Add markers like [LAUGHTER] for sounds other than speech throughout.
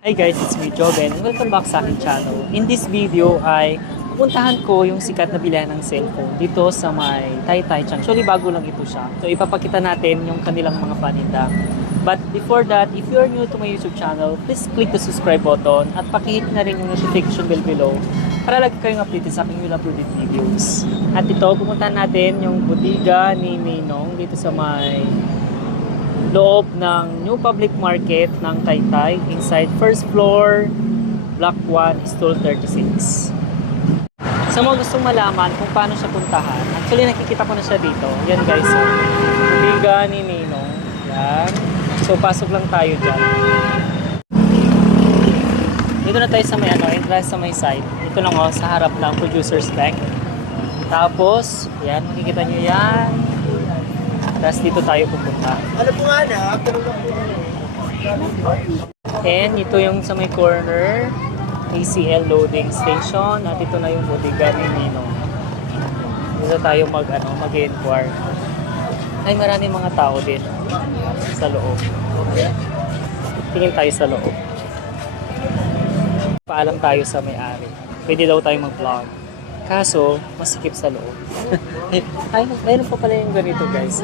Hi guys, it's me Joven welcome back sa aking channel. In this video ay pupuntahan ko yung sikat na bilihan ng cellphone dito sa may Taytay Chan. Actually bago lang ito siya. So ipapakita natin yung kanilang mga paninda. But before that, if you are new to my YouTube channel, please click the subscribe button at pakihit na rin yung notification bell below para lagi kayong updated sa aking new uploaded videos. At ito, pupuntahan natin yung bodega ni Ninong dito sa may loob ng New Public Market ng Taytay inside first floor, block 1, stall 36. Sa mga gustong malaman kung paano siya puntahan, actually nakikita ko na siya dito. Yan guys, oh. Biga ni Ninong. Yan. So pasok lang tayo dyan. Dito na tayo sa may ano, entrance sa may side. Ito lang oh, sa harap ng producer's deck. Tapos, yan, makikita nyo yan. Tapos dito tayo pupunta. Ano po nga na? And ito yung sa may corner, ACL loading station. At ito na yung bodega ni Nino. Dito tayo mag, ano, mag-inquire. Ay, marami mga tao din sa loob. Tingin tayo sa loob. Paalam tayo sa may-ari. Pwede daw tayo mag-vlog. Kaso, masikip sa loob. [LAUGHS] Ay, mayroon pa pala yung ganito guys.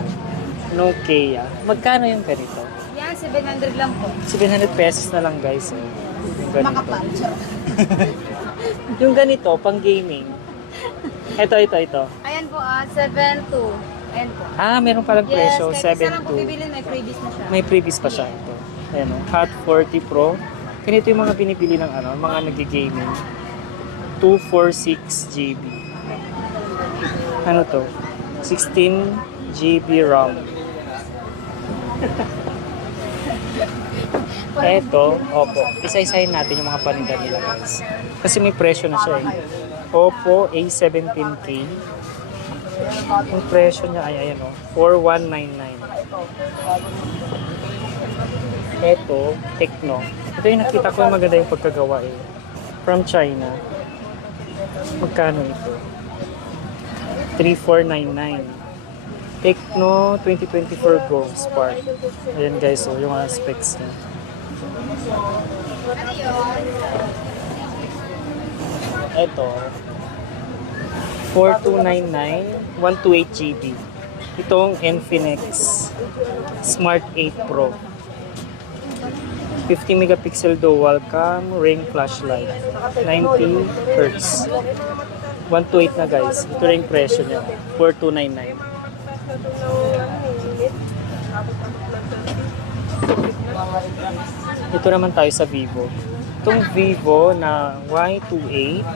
No Kea. Magkano yung ganito? Yan, 700 lang po. 700 pesos na lang guys. Oh. Yung ganito. Makapal. [LAUGHS] Yung ganito, pang gaming. Ito, ito, ito. Ayan po, ah, 7.2. Ayan po. Ah, meron palang Yes, presyo, kahit isa lang po 7.2. bibili, may freebies na siya. May previous pa siya ito. Ayan o, Hot 40 Pro. Ganito yung mga binibili ng ano, mga nag-gaming. 246 GB. Ano to? 16 GB RAM. Eto, opo. Isa-isahin natin yung mga paninda nila guys. Kasi may presyo na siya eh. Oppo A17K. Yung presyo niya ay ayan o, 4199. Eto, Tecno. Ito yung nakita ko yung maganda yung pagkagawa eh. From China. Magkano ito? 3499. Tecno 2024 Go Spark. Ayan guys, oh, yung mga specs niya. Ito, 4299, 128 GB. Itong Infinix Smart 8 Pro. 50 megapixel dual cam, ring flashlight. 90 Hz. 128 na guys. Ito rin presyo niya. 4299. Ito naman tayo sa Vivo. Itong Vivo na Y28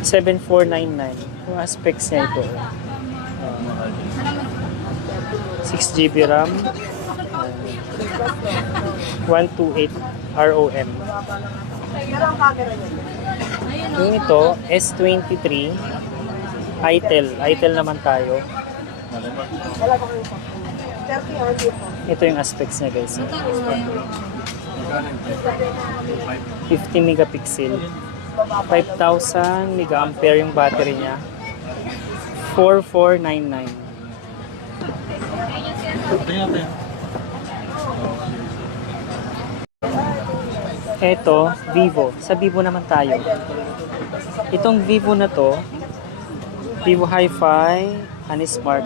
7499. Yung aspects niya ito. Uh, 6 GB RAM. 128 ROM. Yung ito, S23 ITEL. ITEL naman tayo. Ito yung aspects niya guys. 50 megapixel. 5,000 mAh yung battery niya. 4499. Ito, Vivo. Sa Vivo naman tayo. Itong Vivo na to, Vivo Hi-Fi, Honey Smart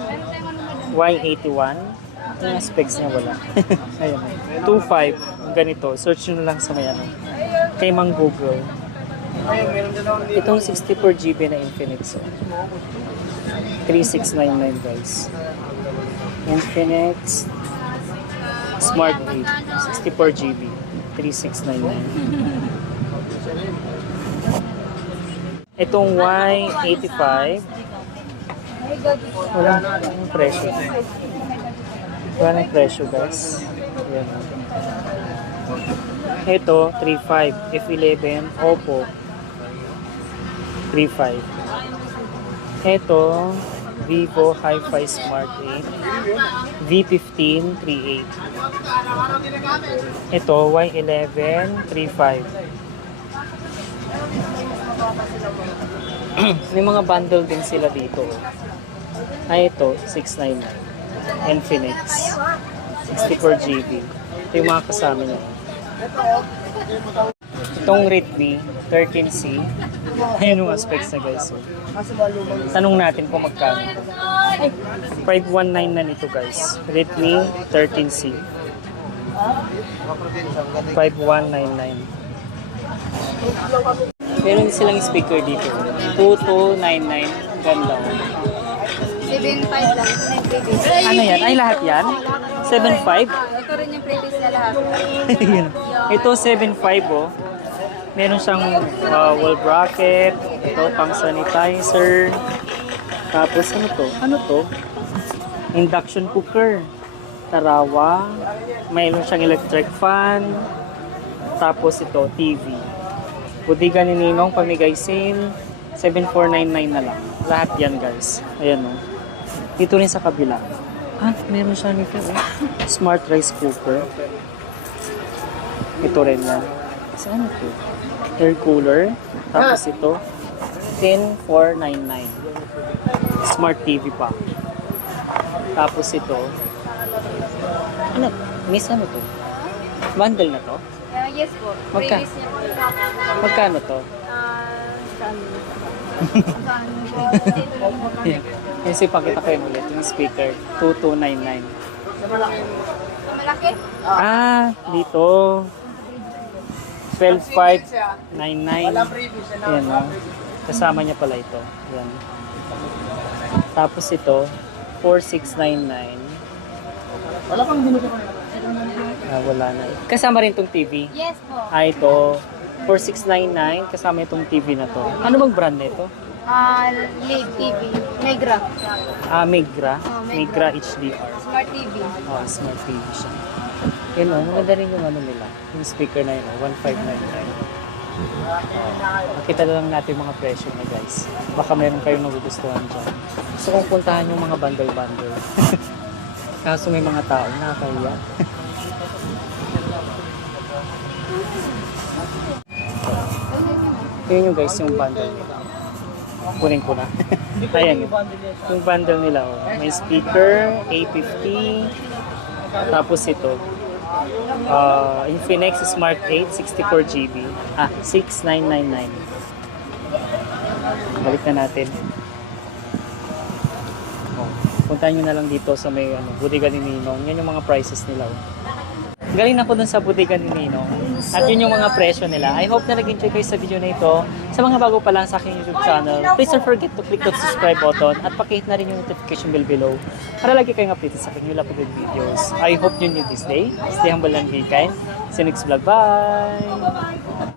Y81. Yung specs niya wala. [LAUGHS] Ayan. 2.5. Ganito. Search nyo lang sa may ano. Kay Mang Google. Itong 64 GB na Infinix. oh. 3699 guys. Infinix Smart 8. 64 GB. 3699. Itong Y85 wala yung presyo. Wala ng presyo guys. Yan. Ito, 3.5. F11, Oppo. 3.5. Ito, Vivo Hi-Fi Smart 8. V15, 3.8. Ito, Y11, 3.5. [CLEARS THROAT] May mga bundle din sila dito. Ay, ito, 699. Infinix. 64 GB. Ito yung mga kasama niya. Itong Redmi 13C. Ayan yung aspects na guys. So, lumang tanong natin kung magkano. 519 na nito guys. Redmi 13C. 5199. Meron silang speaker dito. 2299. Ganda. oh. 7.5 lang. Ano yan? Ay, lahat yan? 7.5? Ito rin yung previous na lahat. [LAUGHS] Ito 7.5 oh. Meron siyang uh, wall bracket, ito pang sanitizer. Tapos ano to? Ano to? Induction cooker. Tarawa. Mayroon siyang electric fan. Tapos ito, TV. Budiga ni Ninong, pamigay sale. 7499 na lang. Lahat yan guys. Ayan oh. Dito rin sa kabila. Ah, meron siya nito oh. Smart rice cooker. Ito rin yan. Saan ito? Air cooler. Tapos ito. 10499. Smart TV pa. Tapos ito. Ano? Miss ano to? Bundle na to? Uh, yes po. Magka- Previous niya po. Magkano to? Ah, saan? Saan po? Yung si pakita kayo ulit, yung speaker. 2299. Ang malaki? Ah, dito. 12599. walang previous na Yan o. Kasama niya pala ito. Yan. Tapos ito, 4699. Wala pang ginuto ko Ah, wala na. Kasama rin tong TV. Yes po. Ah, ito. 4699. Kasama itong TV na to. Ano bang brand nito? Ah, Lead TV. Negra. Ah, Migra. Oh, Migra Migra. HDR. Smart TV. Oh, smart TV siya. Yun o, maganda rin yung ano nila. Yung speaker na yun, oh, 1599. Oh, makita na lang natin yung mga presyo na guys. Baka meron kayong nagugustuhan dyan. Gusto kong puntahan yung mga bundle-bundle. [LAUGHS] Kaso may mga tao, nakakahiya. [LAUGHS] Yun yung guys, yung bundle nila. Kunin ko na. [LAUGHS] Ayan. Yung bundle nila, oh. may speaker, A50, tapos ito, uh, Infinix Smart 8, 64GB. Ah, 6999. Balik na natin. Oh, puntahan nyo na lang dito sa may ano, Budiga ni Ninong. Yan yung mga prices nila. Oh. Galing ako dun sa Budiga ni Ninong. At yun yung mga presyo nila. I hope na nag-enjoy kayo sa video na ito. Sa mga bago pa lang sa aking YouTube channel, please don't forget to click the subscribe button at pakihit na rin yung notification bell below para lagi kayong updated sa aking new uploaded videos. I hope you knew this day. Stay humble and be kind. See you next vlog. Bye!